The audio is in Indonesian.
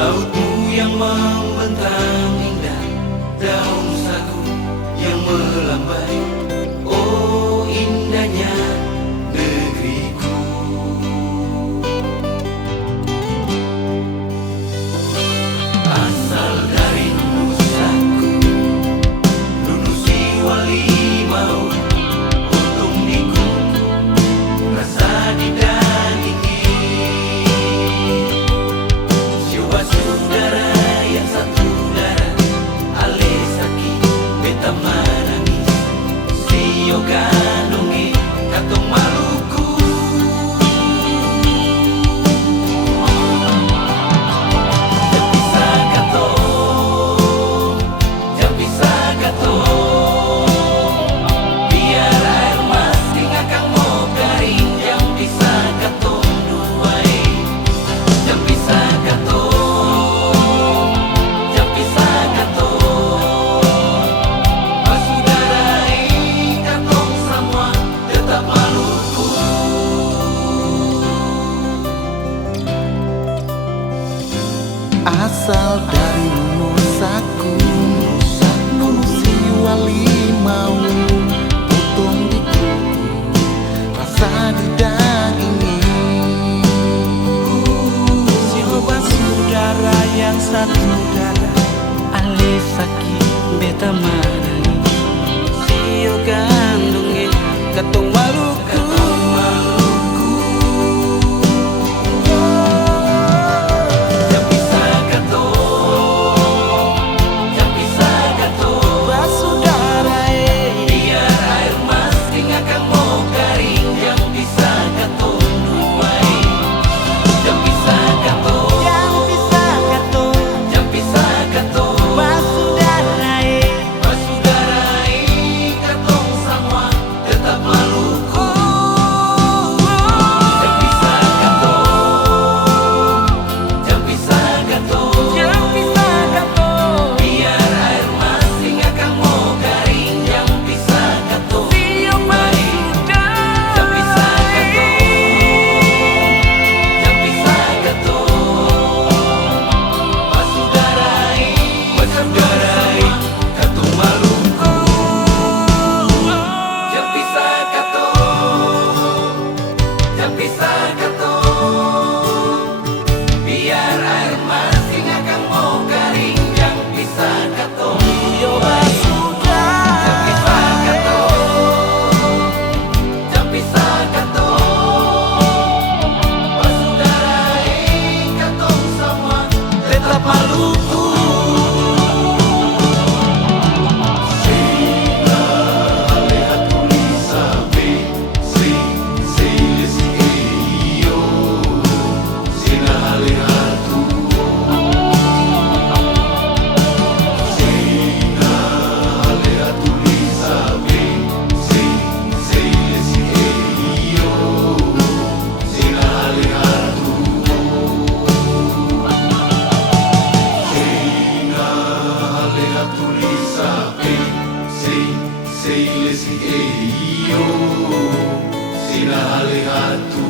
Lautmu yang membentang indah, daun sagu yang melambai. Oh indahnya negeriku. Asal dari nusaku, lulusi wali mau, untung di kuku, rasa di dagingi. Jiwa saudara yang satu darah, ale sakit beta menangis. Sio gandonge katong Maluku. Jam bisa katong, biar air mati ngakang mau garing. Jam bisa katong duai, jam bisa katong, jam bisa katong. Bersaudara katong semua tetap Maluku. Asal dari nusaku, si wali mau, potong di kuku, rasa di dagingi. Jiwa saudara yang satu darah, ale sakit beta menangis. Sio gandonge katong Maluku. Jam bisa katong, jam bisa katong. Bersaudara biar air mati ngakang mau garing. Jam bisa katong duai, jam bisa katong, jam bisa katong, jam bisa katong. Bersaudara katong semua tetap Maluku. Jam bisa katong, jam bisa katong, jam bisa katong. Biar air mati ngakang mau garing. Jam bisa katong duai, jam bisa katong, jam bisa katong. Bersaudara katong Maluku. Jam bisa katong, jam bisa katong. Biar air mati ngakang mau garing. Jam bisa katong duai, jam bisa katong, jam bisa katong. Bersaudara katong semua tetap Maluku. Sei lesi e io, sina ale hatu.